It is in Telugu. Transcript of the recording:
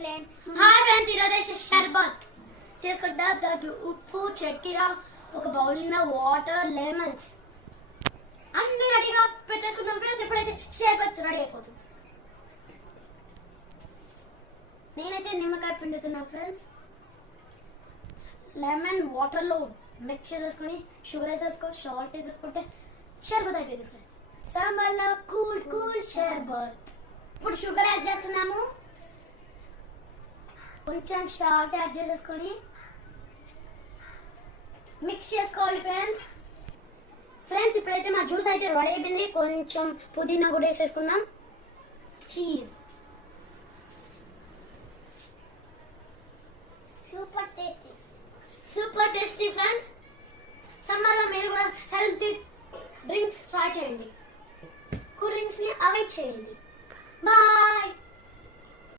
ఫ్రెండ్. హాయ్ ఫ్రెండ్స్ ఈరోజు షర్బత్. చేసుకుంటా దానికి ఉప్పు చక్కెర ఒక బౌల్ ఉన్న వాటర్ లెమన్స్. అన్ని రెడీగా పెట్టేసుకుంటాం ఫ్రెండ్స్. ఎప్పుడైతే షర్బత్ రెడీ అయిపోతుంది. నేనైతే నిమ్మకాయ పిండుతున్నా ఫ్రెండ్స్. లెమన్ వాటర్లో మిక్స్ చేసుకొని షుగర్ వేసేసుకో సాల్ట్ వేసేసుకుంటే షర్బత్ అయిపోయింది ఫ్రెండ్స్. సమ్మర్లో కూల్ కూల్ షర్బత్. ఇప్పుడు షుగర్ యాడ్ చేస్తున్నాము. కొంచెం సాల్ట్ యాడ్ చేసేసుకొని మిక్స్ చేసుకోవాలి ఫ్రెండ్స్. ఫ్రెండ్స్ ఇప్పుడైతే మా జ్యూస్ అయితే రెడీ అయిపోయింది. కొంచెం పుదీనా కూడా వేసేసుకుందాం. Cheese super tasty super tasty friends సమ్మర్లో మీరు కూడా హెల్తీ డ్రింక్స్ ట్రై చేయండి. కూల్ డ్రింక్స్ని అవాయిడ్ చేయండి. బాయ్